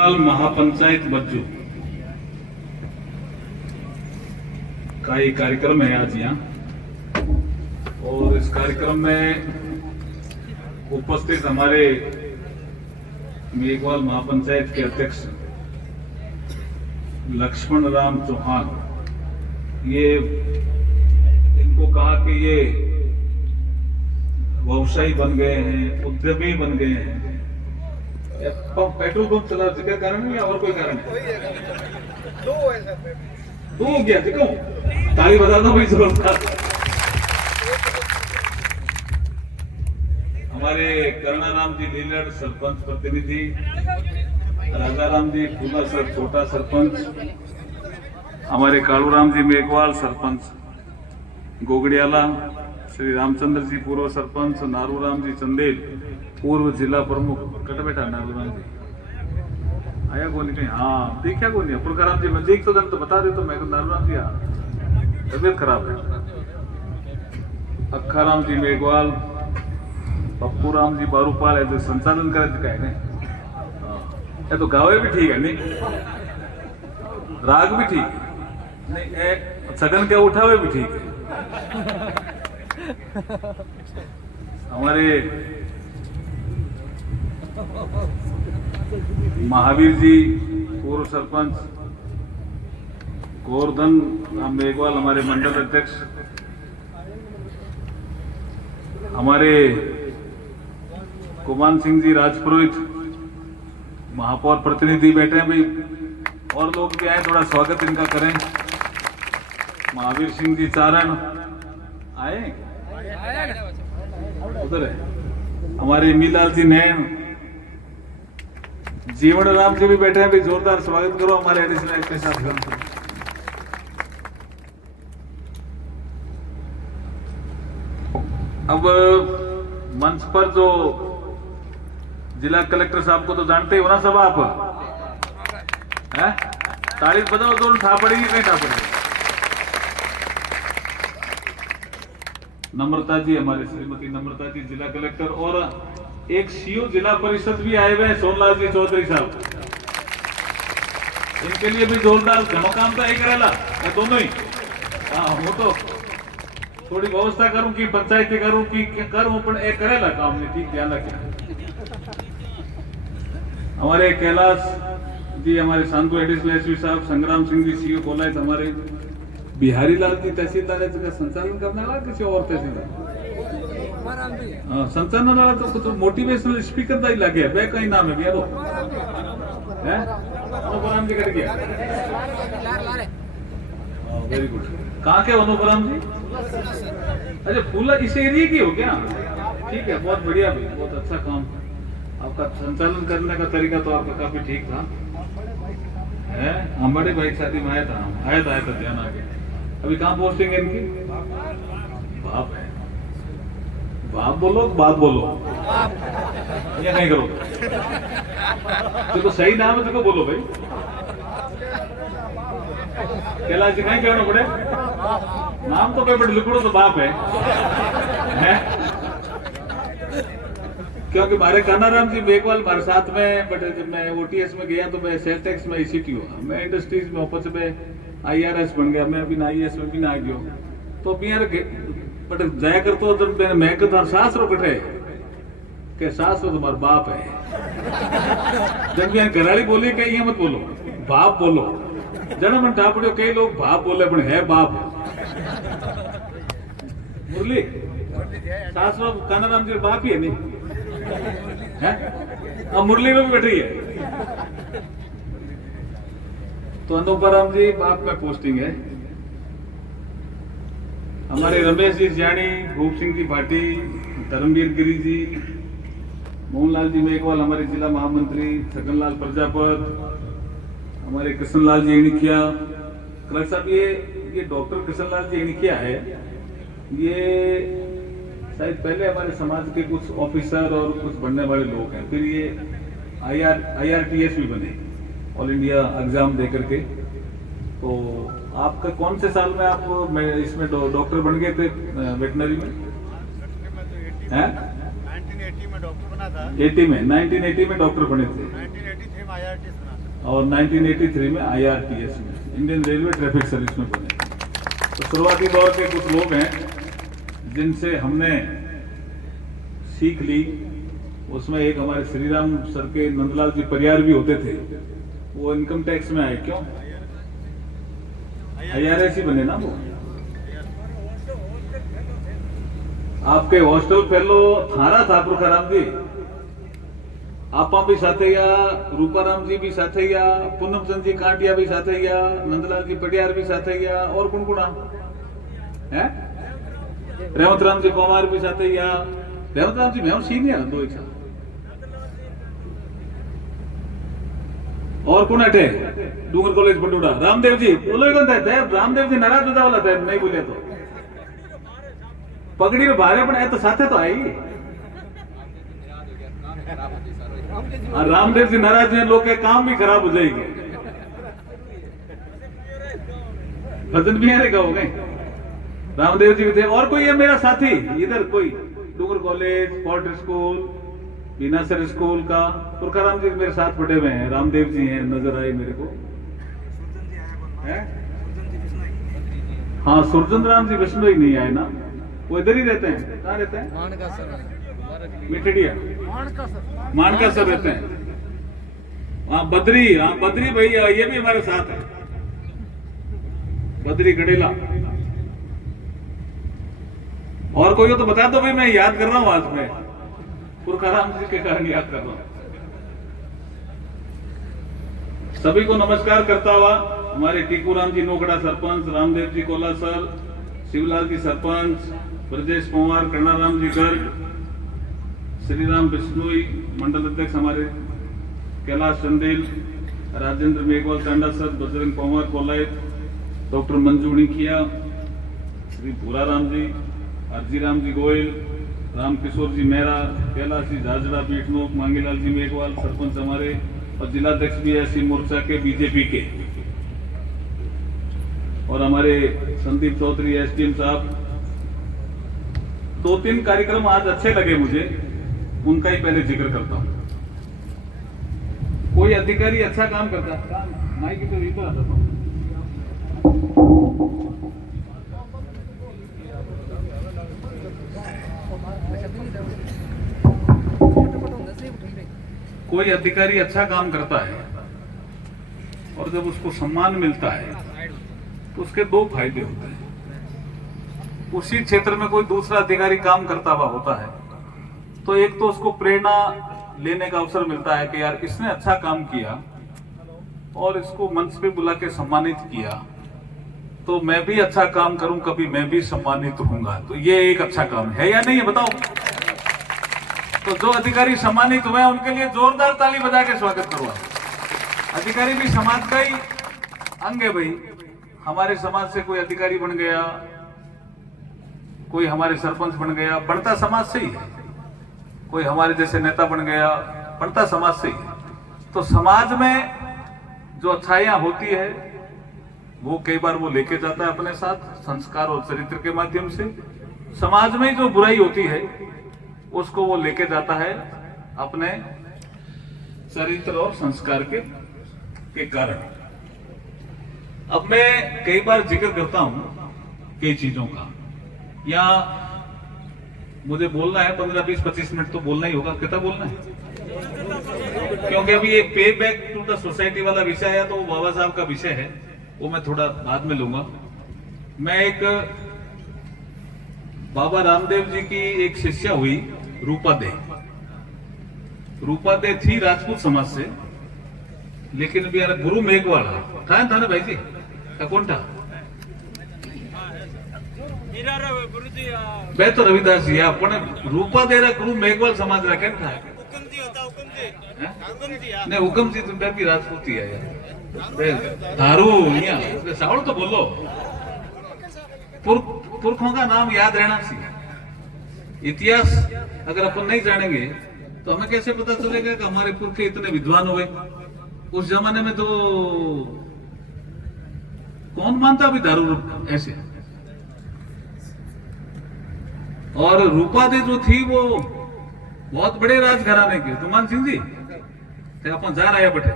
महापंचायत बज्जू का ये कार्यक्रम है आज यहाँ, और इस कार्यक्रम में उपस्थित हमारे मेघवाल महापंचायत के अध्यक्ष लक्ष्मण राम चौहान, ये इनको कहा कि ये व्यवसायी बन गए हैं, उद्यमी बन गए हैं। पेट्रोल पंप चला जिसका कारण है या और कोई कारण है? दो हो गया, देखो ताली बजा दो भाई जरूरत था। हमारे करुणाराम जी लीलड़ सरपंच प्रतिनिधि, राजाराम जी फूला सर छोटा सरपंच, हमारे कालूराम जी मेघवाल सरपंच गोगड़ियाला, श्री रामचंद्र जी पूर्व सरपंच, नारूराम जी चंदेल पूर्व जिला प्रमुख। कट बैठा नारूराम जी आया को नहीं? हाँ देखा को नहीं? पुरकाराम जी मैं देख तो तो बता दे तो मैं नारूराम जी तबियत खराब है। अक्खाराम जी मेघवाल, पप्पू राम जी बारूपाल है जो संचालन करे है ये तो गावे भी ठीक है नहीं, राग भी ठीक है नहीं, सगन क्या उठावे भी ठीक है। हमारे महावीर जी पूर्व सरपंच, गोवर्धन राम मेघवाल हमारे मंडल अध्यक्ष, हमारे कुमान सिंह जी राजपुरोहित महापौर प्रतिनिधि बैठे हैं भाई, और लोग भी आए, थोड़ा स्वागत इनका करें। महावीर सिंह जी चारण आए उधर है, हमारे मीलाल जी नैन, जीवन राम जी भी बैठे हैं, भी जोरदार स्वागत करो हमारे एडिशनल एसपी साहब का। अब मंच पर जो जिला कलेक्टर साहब को तो जानते हो ना सब आप, हैं? तारीफ बताओ दोनों ठा पड़ेगी कहीं ठा पड़ेगी। नम्रता जी, हमारे श्रीमती नम्रता जी जिला कलेक्टर, और एक सीओ जिला परिषद भी आए हुए हैं सोनलाल जी चौधरी साहब, इनके लिए भी जोरदार धमकाम तो एक रहेला ये दोनों ही। हाँ वो तो थोड़ी व्यवस्था करूं कि पंचायती करूं कि करूं पण एक करेला काम नहीं, ठीक ध्यान रखें। हमारे कैलाश जी, हमारे शांतु एडिशनल एसपी साहब, संग्राम सिंह जी सीओ कोलायत, हमारे बिहारी लाल जी तहसीलदार का संचालन करने वाला किसी और तहसीलदार, हाँ संचालन वाला तो कुछ मोटिवेशनल स्पीकर का ही लगे है, कहीं नाम है भैया तो है अनुपराम जी कर गया। Very good. कहाँ के अनुपराम जी? अच्छा फूला इस एरिया की हो क्या? ठीक है, बहुत बढ़िया भाई, बहुत अच्छा काम। आपका संचालन करने का तरीका तो आपका काफी ठीक था, है? हम बड़े भाई शादी में आया था ध्यान आ गया। अभी कहाँ पोस्टिंग है इनकी? बाप है, बाप बोलो बाप बोलो या नहीं करो तो सही नाम है तो बोलो भाई। कैलाश जी नहीं कहना पड़े नाम तो कोई बड़े लिखो तो बाप है? क्योंकि हमारे कानाराम जी मेघवाल हमारे साथ में, बट जब मैं ओटीएस में गया तो मैं सेल टैक्स में ईसीटी हुआ, मैं इंडस्ट्रीज में ऊपर से मैं आईआरएस बन गया, मैं अभी आईएएस में भी ना आ गया तो अभी यार बट जाया कर तो मैंने मैं कहता सास रो कटे के सास रो तुम्हारा बाप है। जब मैं घराड़ी बोली कहीं ये मत बोलो, बाप बोलो। जन मन टापड़ियो कई लोग बाप बोले पण है बाप। मुरली सास रो कानाराम जी बाप ही है नहीं है? अब मुरली में भी बैठी है तो अनुपराम जी बाप में पोस्टिंग है। हमारे रमेश जी ज्ञानी, भूप सिंह जी भाटी, धर्मवीर गिरी जी, मोहनलाल जी मेघवाल हमारे जिला महामंत्री, छगनलाल प्रजापत, हमारे कृष्णलाल जी एणिकिया। कलेक्टर साहब ये डॉक्टर कृष्णलाल जी एणिकिया है, ये शायद पहले हमारे समाज के कुछ ऑफिसर और कुछ बनने वाले लोग हैं, फिर ये IRTS भी बने, ऑल इंडिया एग्जाम दे करके। तो आपका कौन से साल में आप इसमें डॉक्टर बन गए थे वेटनरी में? हैं? 1980 में डॉक्टर बना था। 1980 में डॉक्टर बने थे। 1983 में और 1983 में IRTS में, इंडियन रेलवे ट्रैफिक सर्विस में बने। तो शुरुआती दौर के कुछ लोग हैं जिनसे हमने सीख ली। उसमें एक हमारे श्री राम सर के नंदलाल जी परियार भी होते थे, वो इनकम टैक्स में आए। क्यों? IRS ही बने ना वो। आपके हॉस्टल फेलो थारा था पुरखाराम जी, आपा भी साथे या, रूपाराम जी भी साथे या, पूनम चंद जी कांटिया भी साथे या, नंदलाल जी पटियार भी साथे या, और कौन कौन है? रेवत राम जी पवार भी साथे या। रेवत राम जी मैं सीनियर दो एक साथ। और कौन हटे? डूंगर कॉलेज बटूड़ा रामदेव जी बोलो कौन थे? रामदेव जी नाराज होता वाला थे, नहीं बोले तो पगड़ी में भारे पड़े तो साथे तो आई। रामदेव जी नाराज हैं, लोग के काम भी खराब हो जाएंगे। भजन भी है हो गए। रामदेव जी भी थे। और कोई है मेरा साथी इधर? कोई Dungar college, fort school, Binasar school का पुरखाराम जी मेरे साथ पढ़े हुए हैं। रामदेव जी हैं, नजर आए मेरे को। हाँ, सुरजन राम जी विष्णु ही नहीं आए ना, वो इधर ही रहते हैं। कहाँ रहते हैं? मिठड़िया मानका सर रहते हैं। हाँ बद्री, हाँ बद्री भैया ये भी हमारे साथ है, बद्री गडेला। और कोई हो तो बता दो भाई, मैं याद कर रहा हूं आज में, पुरखाराम जी के कारण याद कर रहा हूं। सभी को नमस्कार करता हुआ हमारे टीकूराम जी नोगड़ा सरपंच, रामदेव जी कोला सर, शिवलाल जी सरपंच, ब्रजेश पवार, कर्णाराम जी गर्ग, श्री राम बिश्नोई मंडल अध्यक्ष हमारे, कैलाश चंदेल, राजेंद्र मेघवाल टांडा सर, बजरंग पवार कोलायत, डॉक्टर मंजू उड़ीखिया, श्री भूराराम जी, अर्जीराम जी गोयल, रामकिशोर जी मेहरा, कैलाश जी झाझड़ा पीठनोक, मांगीलाल जी मेघवाल सरपंच हमारे, और जिलाध्यक्ष भी ऐसी मोर्चा के बीजेपी के, और हमारे संदीप चौधरी SDM साहब। 2-3 कार्यक्रम आज अच्छे लगे मुझे, उनका ही पहले जिक्र करता हूं। कोई अधिकारी अच्छा काम करता है, माइक पे भी आता था। कोई अधिकारी अच्छा काम करता है और जब उसको सम्मान मिलता है तो उसके 2 फायदे होते हैं। उसी क्षेत्र में कोई दूसरा अधिकारी काम करता हुआ होता है तो एक तो उसको प्रेरणा लेने का अवसर मिलता है कि यार इसने अच्छा काम किया और इसको मंच पे बुला के सम्मानित किया, तो मैं भी अच्छा काम करूं, कभी मैं भी सम्मानित होऊंगा। तो ये एक अच्छा काम है या नहीं है बताओ? तो जो अधिकारी सम्मानित हुए उनके लिए जोरदार ताली बजा के स्वागत करूंगा। अधिकारी भी समाज का ही अंग है भाई। हमारे समाज से कोई अधिकारी बन गया, कोई हमारे सरपंच बन गया, बढ़ता समाज से ही है। कोई हमारे जैसे नेता बन गया, बढ़ता समाज से ही है। तो समाज में जो अच्छाइयां होती है वो कई बार वो लेके जाता है अपने साथ संस्कार और चरित्र के माध्यम से। समाज में जो बुराई होती है उसको वो लेके जाता है अपने चरित्र और संस्कार के कारण। अब मैं कई बार जिक्र करता हूं कई चीजों का, या मुझे बोलना है 15, 20, 25 मिनट तो बोलना ही होगा। कितना बोलना है? क्योंकि अभी एक पे बैक टू द सोसाइटी वाला विषय है, तो बाबा साहब का विषय है, वो मैं थोड़ा बाद में लूंगा। मैं एक बाबा रामदेव जी की एक शिष्या हुई रूपा दे। रूपा दे थी राजपूत समाज से, लेकिन भी यार गुरु मेघवाल था ना भाई जी का कौन था? मैं तो रविदास जी अपने रूपा दे रहा गुरु मेघवाल समाज रहा क्या था? नहीं हुक्म जी तुम भी राजपूत ही है यार। दारू सावड़ तो बोलो, पुरखों का नाम याद रहना चाहिए। इतिहास अगर अपन नहीं जानेंगे तो हमें कैसे पता चलेगा कि हमारे पुरखे इतने विद्वान हुए? उस जमाने में तो कौन मानता अभी दारू ऐसे। और रूपा दे जो थी वो बहुत बड़े राजघराने के, तुमान सिंह जी अपन जा रहे हैं बटे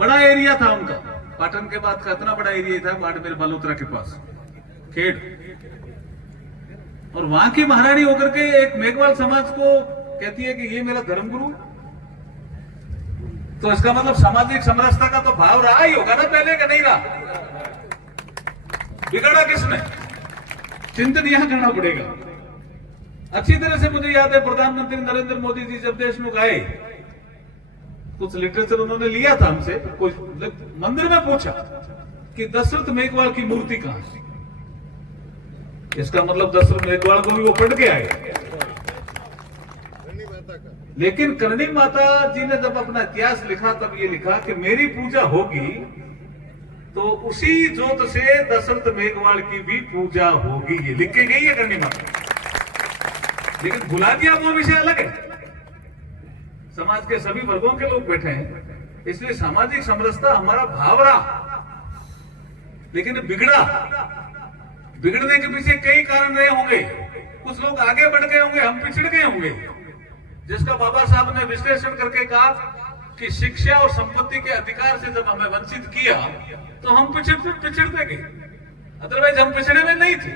बड़ा एरिया था उनका, पाटन के बाद का इतना बड़ा एरिया था बाड़मेर बालोतरा के पास खेड़, और वहां की महारानी होकर के एक मेघवाल समाज को कहती है कि ये मेरा धर्मगुरु। तो इसका मतलब सामाजिक समरसता का तो भाव रहा ही होगा ना पहले, का नहीं रहा? बिगड़ा किसने? चिंतन यहां करना पड़ेगा। अच्छी तरह से मुझे याद है प्रधानमंत्री नरेंद्र मोदी जी जब देशमुख आए, कुछ लिटरेचर उन्होंने लिया था हमसे, कोई मंदिर में पूछा कि दशरथ मेघवाल की मूर्ति कहां है। इसका मतलब दशरथ मेघवाल को भी वो पढ़ के आए। लेकिन करणी माता जी ने जब अपना इतिहास लिखा तब ये लिखा कि मेरी पूजा होगी तो उसी जोत से दशरथ मेघवाल की भी पूजा होगी, ये लिख के गई है करणी माता। लेकिन भुला दिया वो विषय अलग है। समाज के सभी वर्गों के लोग बैठे हैं, इसलिए सामाजिक समरसता हमारा भाव रहा, लेकिन बिगड़ा। बिगड़ने के पीछे कई कारण रहे होंगे। कुछ लोग आगे बढ़ गए होंगे, हम पिछड़ गए होंगे, जिसका बाबा साहब ने विश्लेषण करके कहा कि शिक्षा और संपत्ति के अधिकार से जब हमें वंचित किया तो हम पिछड़ते गए, अदरवाइज हम पिछड़े में नहीं थे।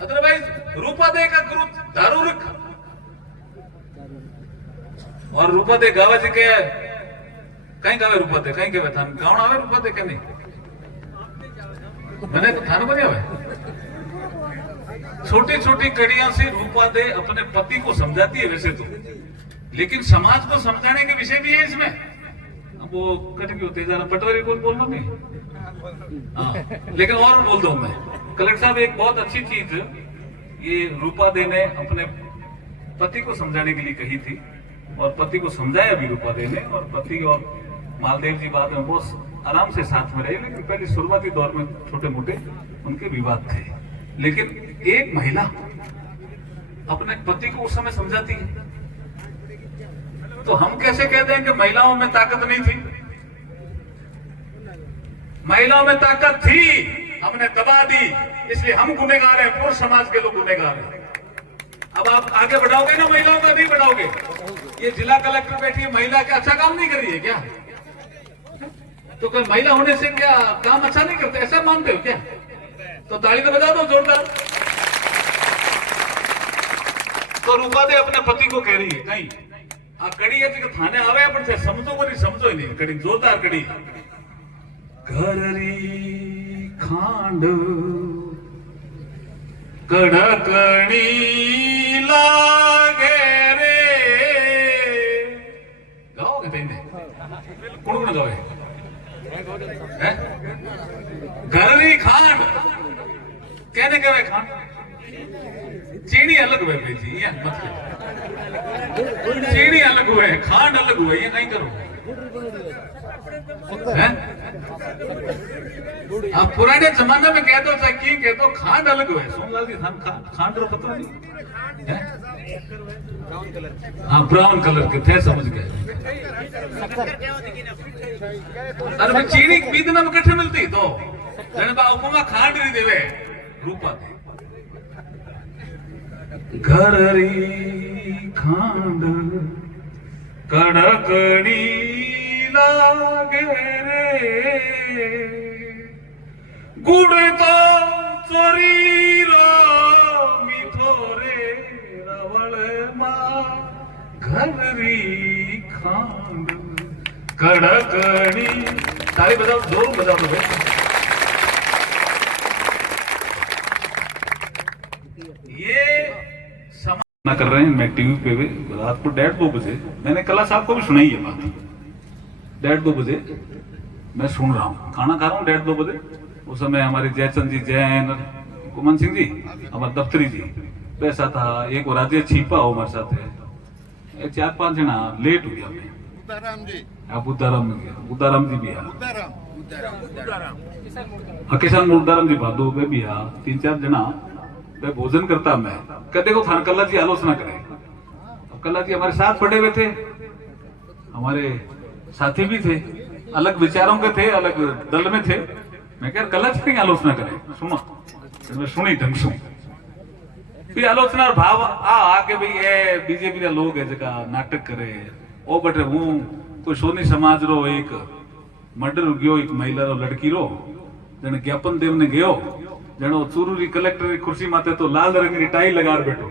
अदरवाइज रूपादे का गुरु दारू रखा, और रूपादे गावा जी के कहीं गावे रूपादे कहीं के था गाँव आवे रूपादे के नहीं, मैंने तो थाना बने हुए। छोटी छोटी कड़ियां से रूपादे अपने पति को समझाती है वैसे तो, लेकिन समाज को समझाने के विषय भी है इसमें। अब वो कट क्यों होते जरा पटवारी बोल बोलना नहीं, हाँ लेकिन और बोल दो मैं। कलेक्टर साहब एक बहुत अच्छी चीज ये रूपादे ने अपने पति को समझाने के लिए कही थी, और पति को समझाया भी रूपादे ने, और पति और मालदेव जी बाद में बहुत आराम से साथ में रहे। लेकिन पहले शुरुआती दौर में छोटे मोटे उनके विवाद थे, लेकिन एक महिला अपने पति को उस समय समझाती है, तो हम कैसे कहते हैं कि महिलाओं में ताकत नहीं थी? महिलाओं में ताकत थी, हमने दबा दी, इसलिए हम गुनहगार हैं, पुरुष समाज के लोग गुनहगार हैं। अब आप आगे बढ़ाओगे ना महिलाओं का, नहीं बढ़ाओगे? ये जिला कलेक्टर बैठी है, महिला क्या अच्छा काम नहीं कर रही है क्या? तो कोई महिला होने से क्या काम अच्छा नहीं करते, ऐसा मानते हो क्या? तो ताली तो बजा दो जोरदार। तो रूपादे अपने पति को कह रही है कहीं आ कड़ी है कि थाने आवे पण छे समझो को नहीं, समझो ही नहीं, कड़ी जोरदार कड़ी। घररी खांड कड़कणी लागे रे, गाओगे तेने कौन कौन गावे? घररी खांड कहने कहे खांड चीनी अलग हुए भाई जी, ये मत चीनी अलग हुए, खांड अलग हुए, ये नहीं करो। आप पुराने जमाने में कह दो चाहे की कह दो, खांड अलग हुए। सोमलाल जी खांड रो पता नहीं, हाँ ब्राउन कलर के थे, समझ गए। अरे भाई चीनी पीदना में कट्ठे मिलती तो जने बा उपमा खांड नहीं देवे रूपा दे। घररी खांड कड़कड़ी लागे रे, गुड़ तो चोरी रो मीठो रे रावण मां, घररी खांड कड़कड़ी। ताली बजाओ, जोर बजाओ भाई। ये ना कर रहे हैं, मैं टीवी पे भी रात को 1:30-2 बजे, मैंने कला साहब को भी सुनाई है बात। 1:30-2 बजे मैं सुन रहा हूँ, खाना खा रहा हूँ 1:30-2 बजे। उस समय हमारे जयचंद जी, जैन, कुमन सिंह जी, हमारे दफ्तरी जी पैसा था, एक राजेश छिपा हो हमारे साथ है, 4-5 जना लेट हो गया। बुद्धाराम जी भी है, किसान मुर्दाराम जी भादो वे भी है, 3-4 जना वे भोजन करता। मैं कहते को थान कल्ला जी आलोचना करे, अब कल्ला जी हमारे साथ पड़े हुए थे, हमारे साथी भी थे, अलग विचारों के थे, अलग दल में थे। मैं कह कल्ला जी की आलोचना करे, सुनो मैं सुनी ढंग से भी आलोचना भाव आके भाई ए बीजेपी लोग है जगह नाटक करे ओ बटे हूँ कोई सोनी समाज रो एक मर्डर गयो एक महिला रो लड़की रो जने ज्ञापन देवने गयो जनो चूरूरी कलेक्टर की कुर्सी माते तो लाल रंग की टाई लगा बैठो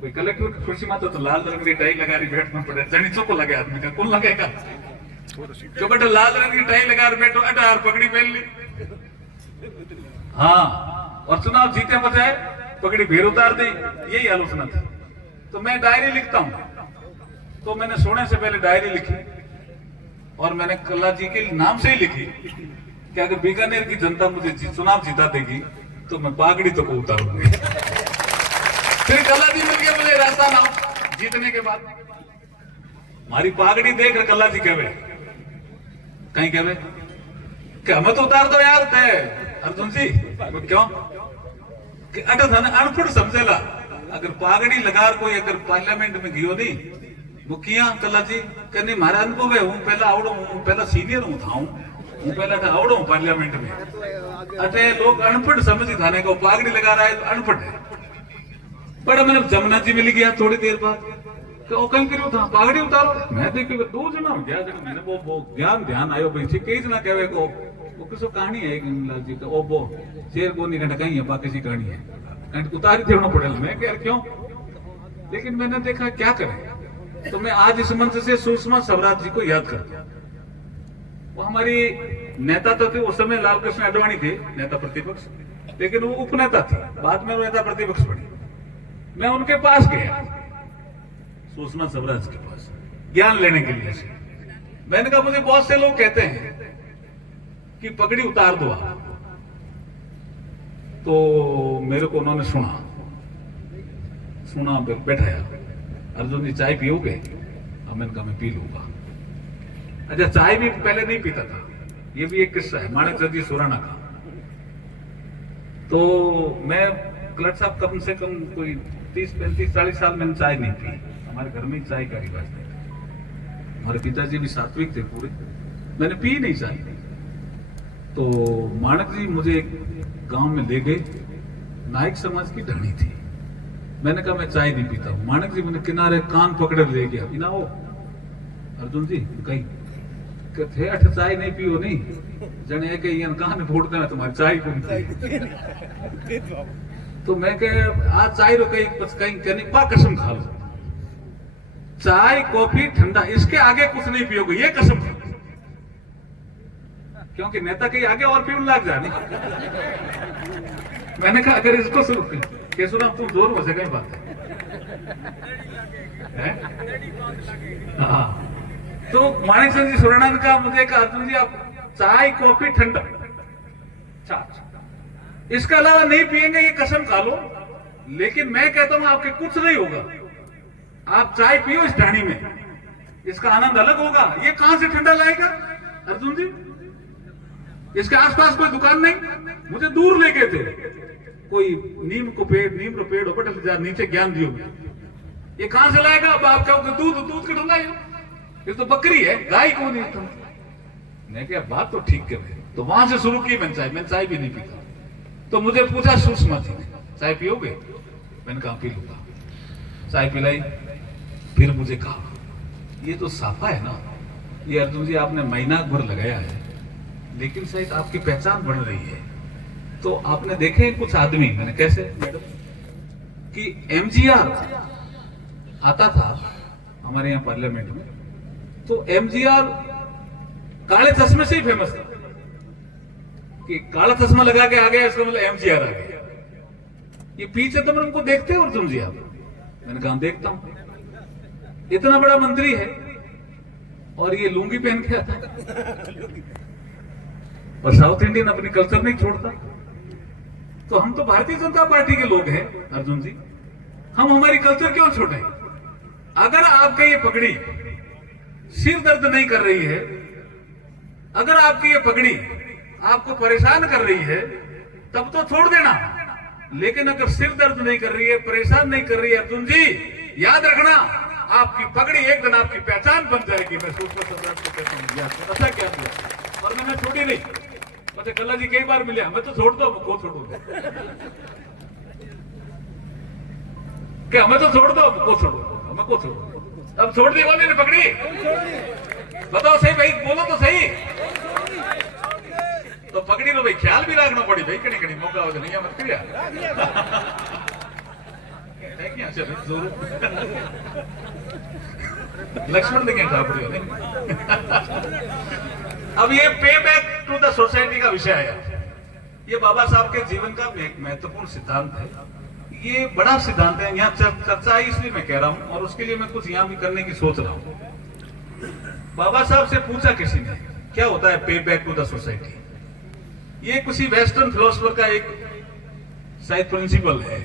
भाई कलेक्टर की कुर्सी माते तो लाल रंग की टाई लगा बैठना पड़े जनीचो को लगे आदमी का कौन लगेगा तो बेटा लाल रंग की टाई लगा बैठो अटार पगड़ी पहन ली हाँ और चुनाव जीते बजाय पगड़ी भेर उतार दी यही आलोचना थी। तो मैं डायरी लिखता हूं तो मैंने सोने से पहले डायरी लिखी और मैंने कल्ला जी के नाम से ही लिखी कि अगर बीकानेर की जनता मुझे चुनाव जिता देगी तो मैं पागड़ी तो को उतारूंगी। फिर कल्ला जी मिल गया मुझे राजस्थान आओ जीतने के बाद हमारी पागड़ी देख कल्ला जी कहवे कहीं कहवे कि हमें तो उतार दो यार तय अर्जुन जी क्यों कि अगर अनपढ़ समझेला अगर पागड़ी लगा कोई अगर पार्लियामेंट में गयो नहीं वो किया कल्ला जी कहने मारा अनुभव है हूं पहला आवड़ो हूं पहला सीनियर हूं था हूं पहला आवड़ो हूं पार्लियामेंट में अटे लोग अनपढ़ समझी थाने को पागड़ी लगा रहा है तो अनपढ़ है। बड़ा मैंने जमुना जी मिल गया थोड़ी देर बाद कि वो कहीं करो था पागड़ी उतारो मैं देखी दो जना हो गया मैंने वो ध्यान आयो भाई ठीक कई जना कहवे को वो किसो कहानी है लाल जी का ओ वो शेर को नहीं कहता कहीं है बाकी सी कहानी है उतार ही देना पड़ेगा। मैं कह क्यों लेकिन मैंने देखा क्या करें तो मैं आज इस मंच से सुषमा स्वराज जी को याद करता हूं। वो हमारी नेता तो थे उस समय लाल कृष्ण आडवाणी थे नेता प्रतिपक्ष लेकिन वो उपनेता थी बाद में वो नेता प्रतिपक्ष बनी। मैं उनके पास गया सुषमा स्वराज के पास ज्ञान लेने के लिए मैंने कहा मुझे बहुत से लोग कहते हैं कि पगड़ी उतार दो आप तो मेरे को उन्होंने सुना बैठाया अर्जुन जी चाय पियोगे मैंने कहा मैं पी लूंगा। अच्छा चाय भी पहले नहीं पीता था ये भी एक किस्सा है माणिक चंद जी सुराना का। तो मैं क्लर्क साहब कम से कम कोई 30-35-40 साल मैंने चाय नहीं पी। हमारे घर में चाय का रिवाज नहीं था। हमारे पिताजी भी सात्विक थे पूरे मैंने पी नहीं चाय। तो माणक जी मुझे गांव में ले गए नायक समाज की ढाणी थी। मैंने कहा मैं चाय नहीं पीता हूं। माणक जी मैंने किनारे कान पकड़े ले गया बिना हो अर्जुन जी कहीं थे अठ चाय नहीं पियो नहीं जने के कान फोड़ते हैं तुम्हारी चाय कौन तो मैं कह आज चाय रो कहीं कहने पा कसम खा लो चाय कॉफी ठंडा इसके आगे कुछ नहीं पियोगे ये कसम खा क्योंकि नेता के आगे और पीने लग जाने। मैंने कहा अगर इसको शुरू केशुराम तुम जोर हो सके बात है? हाँ तो माणिक चंद जी सुरानंद का मुझे कहा अर्जुन जी आप चाय कॉफी ठंडा इसका अलावा नहीं पिएंगे ये कसम खा लो। लेकिन मैं कहता हूं आपके कुछ नहीं होगा आप चाय पियो इस ढाणी में इसका आनंद अलग होगा। ये कहां से ठंडा लाएगा अर्जुन जी इसके आसपास कोई दुकान नहीं मुझे दूर ले गए थे कोई नीम रो पेड़ हो बटल जा नीचे ज्ञान दियो ये कहां से लाएगा अब आप कहोगे दूध के ठंडा ये तो बकरी है गाय को नहीं था। मैं क्या बात तो ठीक कर तो वहां से शुरू की मैं चाय भी नहीं पीता। तो मुझे पूछा सुषमा जी ने चाय पियोगे मैंने कहा पी लूंगा। चाय पिलाई फिर मुझे कहा ये तो साफा है ना ये अर्जुन जी आपने महीना भर लगाया है लेकिन शायद आपकी पहचान बढ़ रही है। तो आपने देखे कुछ आदमी मैंने कैसे मैडम कि एमजीआर आता था हमारे यहाँ पार्लियामेंट में तो एमजीआर काले चश्मे से ही फेमस था कि काला चश्मा लगा के आ गया इसका मतलब एमजीआर आ गया। ये पीछे तो मैं उनको देखते हो अर्जुन जी आप मैंने कहा देखता हूं इतना बड़ा मंत्री है और ये लुंगी पहन के आता और साउथ इंडियन अपनी कल्चर नहीं छोड़ता। तो हम तो भारतीय जनता पार्टी के लोग हैं अर्जुन जी हम हमारी कल्चर क्यों छोड़े। अगर आपका ये पगड़ी सिर दर्द नहीं कर रही है अगर आपकी ये पगड़ी आपको परेशान कर रही है तब तो छोड़ देना। लेकिन अगर सिर दर्द नहीं कर रही है परेशान नहीं कर रही है अर्जुन जी याद रखना आपकी पगड़ी एक दिन आपकी पहचान बन जाएगी। मैं सुषमा स्वराज को कहता हूं ऐसा क्या हुआ और मैंने छोड़ी नहीं मुझे कल्ला जी कई बार मिले मैं तो छोड़ दो को छोड़ूंगा क्या मैं तो छोड़ दो को छोड़ूंगा मैं को छोड़ूंगा अब छोड़ दी वो मेरी पगड़ी बताओ सही भाई बोलो तो सही कड़ी रो भाई ख्याल भी रखना पड़ी भाई कड़ी कड़ी मौका हो नहीं मत करिया क्या चल जोर लक्ष्मण देखें ठाकुर ने अब ये पे बैक टू द सोसाइटी का विषय है। ये बाबा साहब के जीवन का एक महत्वपूर्ण सिद्धांत है। ये बड़ा सिद्धांत है, यहाँ चर्चा है इसलिए मैं कह रहा हूं और उसके लिए मैं कुछ यहाँ भी करने की सोच रहा हूं। बाबा साहब से पूछा किसी ने क्या होता है पे बैक टू द सोसाइटी। ये किसी वेस्टर्न फिलोसफर का एक शायद प्रिंसिपल है,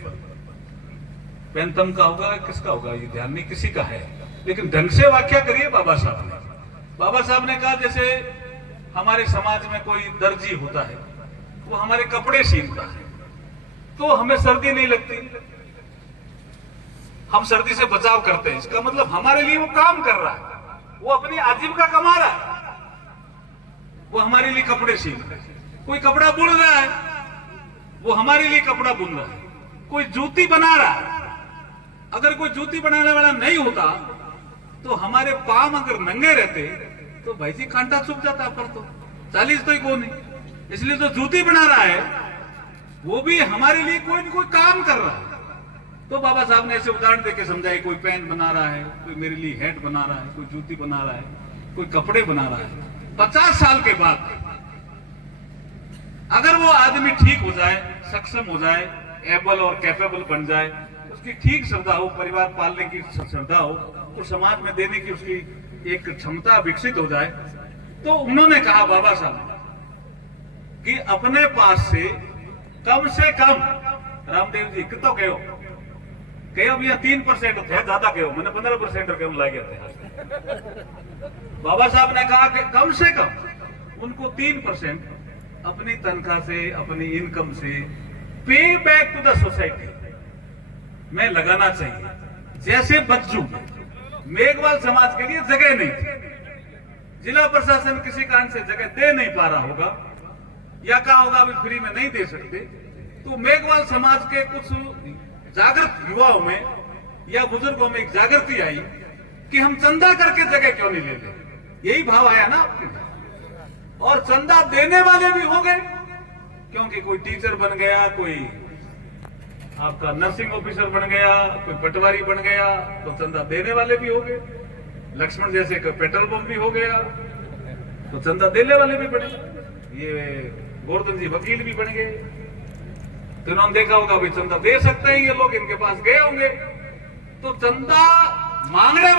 पेंथम का होगा किसका होगा ये ध्यान नहीं, किसी का है, लेकिन ढंग से व्याख्या करिए बाबा साहब ने। बाबा साहब ने कहा जैसे हमारे समाज में कोई दर्जी होता है, वो हमारे कपड़े सीलता है, तो हमें सर्दी नहीं लगती, हम सर्दी से बचाव करते हैं। इसका मतलब हमारे लिए वो काम कर रहा है, वो अपनी आजीविका कमा रहा है, वो हमारे लिए कपड़े सील रहा है। कोई कपड़ा बुन रहा है, वो हमारे लिए कपड़ा बुन रहा है। कोई जूती बना रहा है, अगर कोई जूती बनाने वाला नहीं होता तो हमारे पाम अगर नंगे रहते तो भाई जी कांटा चुप जाता पर तो 40 तो ही कौन नहीं। इसलिए जो जूती बना रहा है वो भी हमारे लिए कोई न कोई काम कर रहा है। तो बाबा साहब ने ऐसे उदाहरण देके समझाए, कोई पेन बना रहा है, कोई मेरे लिए हैट बना रहा है, कोई जूती बना रहा है, कोई कपड़े बना रहा है। 50 साल के बाद अगर वो आदमी ठीक हो जाए, सक्षम हो जाए, एबल और कैपेबल बन जाए, उसकी ठीक श्रद्धा हो, परिवार पालने की श्रद्धा हो, तो समाज में देने की उसकी एक क्षमता विकसित हो जाए, तो उन्होंने कहा बाबा साहब कि अपने पास से कम रामदेव जी कितो कहो भैया 3% थे, ज्यादा कहो मैंने 15% कम ला गया थे। बाबा साहब ने कहा कि कम से कम उनको 3% अपनी तनख्वाह से, अपनी इनकम से पे बैक टू द सोसाइटी में लगाना चाहिए। जैसे बच्चों मेघवाल समाज के लिए जगह नहीं थी, जिला प्रशासन किसी कारण से जगह दे नहीं पा रहा होगा या कहा होगा अभी फ्री में नहीं दे सकते, तो मेघवाल समाज के कुछ जागृत युवाओं में या बुजुर्गों में एक जागृति आई कि हम चंदा करके जगह क्यों नहीं लेते। यही भाव आया ना, और चंदा देने वाले भी हो गए, क्योंकि कोई टीचर बन गया, कोई आपका नर्सिंग ऑफिसर बन गया, कोई पटवारी बन गया, तो चंदा देने वाले भी हो गए। लक्ष्मण जैसे पेट्रोल पंप भी हो गया, तो चंदा देने वाले भी बने। ये गोवर्धन जी वकील भी बन गए, तो इन्होंने देखा होगा भाई चंदा दे सकते हैं ये लोग, इनके पास गए होंगे। तो चंदा मांगने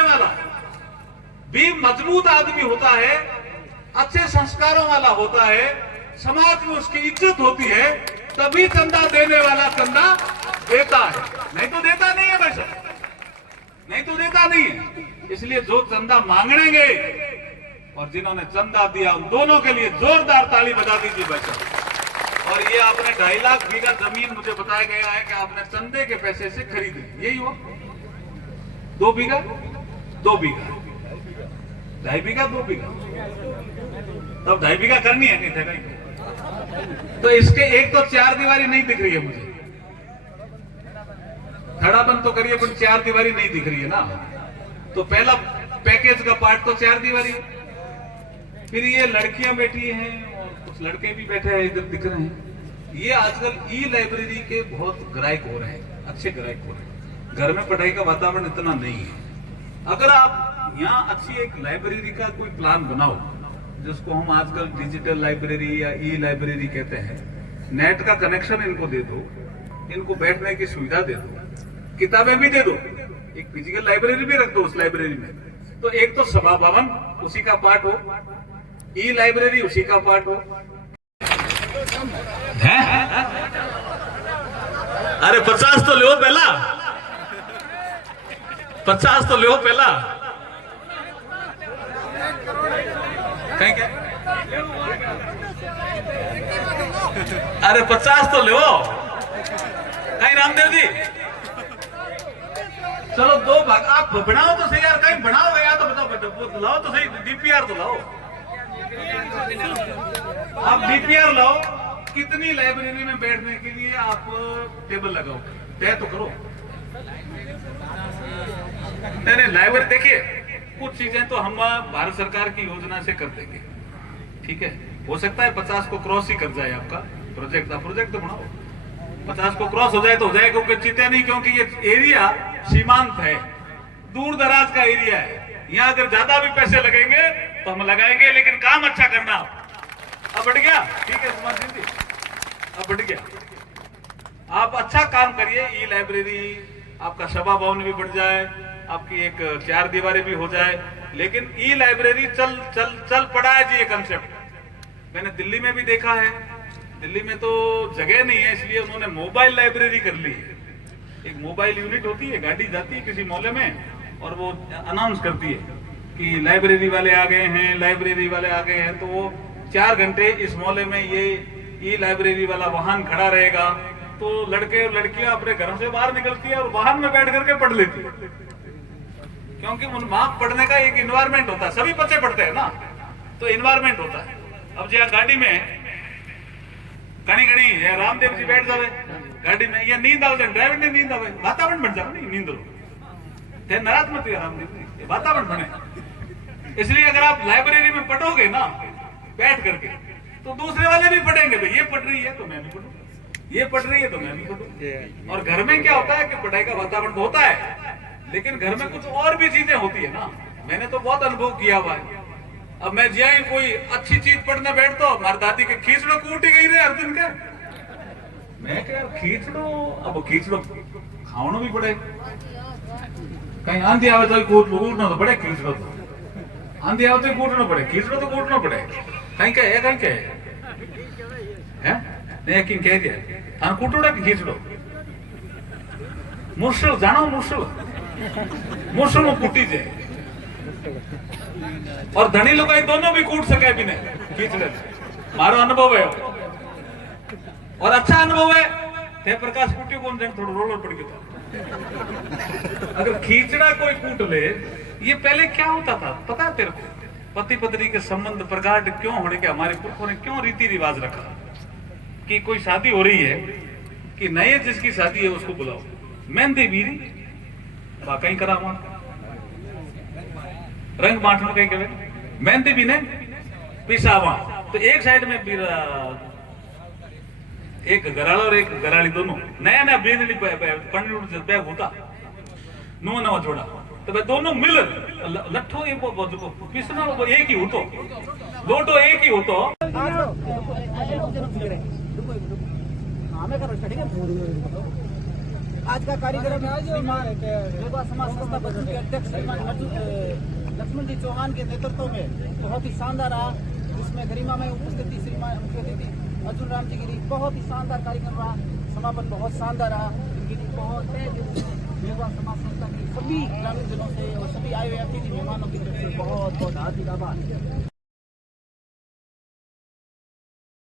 वाला भी मजबूत आदमी होता है, अच्छे संस्कारों वाला होता है, समाज में उसकी इज्जत होती है, तभी चंदा देने वाला चंदा देता है, नहीं तो देता नहीं है भाई साहब, नहीं तो देता नहीं है। इसलिए जो चंदा मांगने गए और जिन्होंने चंदा दिया उन दोनों के लिए जोरदार ताली बजा दीजिए भाई साहब। और ये आपने 2.5 लाख बीघा जमीन मुझे बताया गया है कि आपने चंदे के पैसे से खरीदी, यही हुआ 2 बीघा 2 बीघा 2.5 बीघा 2 बीघा, तब 2.5 बीघा करनी है नहीं थे। तो इसके एक तो 4 दीवारी नहीं दिख रही है मुझे, खड़ापन तो करिए पर 4 दीवारी नहीं दिख रही है ना। तो पहला पैकेज का पार्ट तो 4 दीवारी, फिर ये लड़कियां बैठी हैं और कुछ लड़के भी बैठे हैं इधर दिख रहे हैं। ये आजकल ई लाइब्रेरी के बहुत ग्राहक हो रहे हैं, अच्छे ग्राहक हो रहे हैं। घर में पढ़ाई का वातावरण इतना नहीं है। अगर आप यहाँ अच्छी एक लाइब्रेरी का कोई प्लान बनाओ, जिसको हम आजकल डिजिटल लाइब्रेरी या ई लाइब्रेरी कहते हैं, नेट का कनेक्शन इनको दे दो, इनको बैठने की सुविधा दे दो, किताबें भी दे दो, एक फिजिकल लाइब्रेरी भी रख दो उस लाइब्रेरी में, तो एक तो सभा भवन उसी का पार्ट हो, ई लाइब्रेरी उसी का पार्ट हो। अरे 50 तो लो पहला, 50 तो लो पहला, कहीं क्या? अरे 50 तो लो कहीं रामदेव जी, चलो 2 भाग आप बनाओ तो सही यार, कहीं बनाओ या तो बताओ, लाओ तो सही, डीपीआर तो लाओ, आप डीपीआर लाओ, कितनी लाइब्रेरी में बैठने के लिए आप टेबल लगाओ, तय तो करो। नहीं लाइब्रेरी देखिए, कुछ चीजें तो हम भारत सरकार की योजना से कर देंगे, ठीक है, हो सकता है 50 को क्रॉस ही कर जाए आपका प्रोजेक्ट। आप प्रोजेक्ट तो बनाओ, 50 को क्रॉस हो जाए तो हो जाए, क्योंकि चिते नहीं, क्योंकि ये एरिया सीमांत है, दूर दराज का एरिया है। यहाँ अगर ज्यादा भी पैसे लगेंगे तो हम लगाएंगे, लेकिन काम अच्छा करना। अब बढ़ गया, ठीक है सुमान सिंह जी, अब बढ़ गया। आप अच्छा काम करिए, ई लाइब्रेरी, आपका सभा भवन भी बढ़ जाए, आपकी एक 4 दीवारें भी हो जाए, लेकिन ई लाइब्रेरी चल पड़ा है जी ये कंसेप्ट। मैंने दिल्ली में भी देखा है, दिल्ली में तो जगह नहीं है, इसलिए उन्होंने मोबाइल लाइब्रेरी कर ली है। एक मोबाइल यूनिट होती है, गाड़ी जाती है किसी मोहल्ले में और वो अनाउंस करती है कि लाइब्रेरी वाले आ गए हैं, लाइब्रेरी वाले आ गए हैं, तो वो 4 घंटे इस मोहल्ले में ये ई लाइब्रेरी वाला वाहन खड़ा रहेगा, तो लड़के और लड़कियां अपने घर से बाहर निकलती है और वाहन में बैठ करके पढ़ लेती है, क्योंकि वहां पढ़ने का एक इन्वायरमेंट होता है, सभी बच्चे पढ़ते हैं ना, तो इन्वायरमेंट होता है। अब जहाँ गाड़ी में घनी रामदेव जी बैठ जावे गाड़ी में, या नींद आवे, ड्राइवर ने नींद आवे, वातावरण बन जाए, नहीं नींद लो थे नाराज मत हुए रामदेव जी, वातावरण बने। इसलिए अगर आप लाइब्रेरी में पढ़ोगे ना बैठ करके, तो दूसरे वाले भी पढ़ेंगे, भाई ये पढ़ रही है तो मैं भी पढ़ूं, ये पढ़ रही है तो मैं भी पढ़ूं। और घर में क्या होता है कि पढ़ाई का वातावरण तो होता है, लेकिन घर में कुछ और भी चीजें होती है ना। मैंने तो बहुत अनुभव किया हुआ है। अब मैं जाए कोई अच्छी चीज पढ़ने बैठता हूं, हमारी दादी के खींचड़ो कूट ही गई रे अर्जुन के, मैं क्या खींचड़ो, अब खींचड़ो खावनो भी पड़े, कहीं आंधी आवे तो कूटना तो पड़े, खींचड़ो तो आंधी आवे तो कूटना पड़े, खींचड़ो तो कूटना पड़े, कहीं क्या है, कहीं क्या है, नहीं किन कह दिया हाँ कूटोड़ा कि खींचड़ो, मुश्किल जानो, मुश्किल में कूटी जाए। और धनी लोग दोनों भी कूट सके भी नहीं खींचड़े, मारो अनुभव है और अच्छा अनुभव है। थे प्रकाश कूटियो कौन जाने, थोड़ा रोलर पड़ गया। अगर खींचड़ा कोई कूट ले, ये पहले क्या होता था पता है तेरे को? पति पत्नी के संबंध प्रगाढ़ क्यों होने के हमारे पुरखों ने क्यों रीति रिवाज रखा कि कोई शादी हो रही है कि नए जिसकी शादी है उसको बुलाओ, मेहंदी बीरी कहीं करा रंग बांटना कहीं करे, मेहंदी भी नहीं पिसावा, तो एक साइड में एक गराला और एक गराली दोनों नया नया बेनली पंडित होता नो नवा जोड़ा, तो भाई दोनों मिल लट्ठो पिसना एक ही होतो, लोटो एक ही होतो। आज का कार्यक्रम समाज संस्था बच्चों के अध्यक्ष लक्ष्मण जी चौहान के नेतृत्व में बहुत ही शानदार रहा, जिसमें गरिमा में उपस्थिति श्रीमान मुख्य अतिथि अर्जुन राम जी गिरी, बहुत ही शानदार कार्यक्रम रहा, समापन बहुत शानदार रहा। बहुत समाज संस्था की सभी ग्रामीण जनों से और सभी आए हुए अतिथि मेहमानों की तरफ से बहुत बहुत हार्दिक आभार।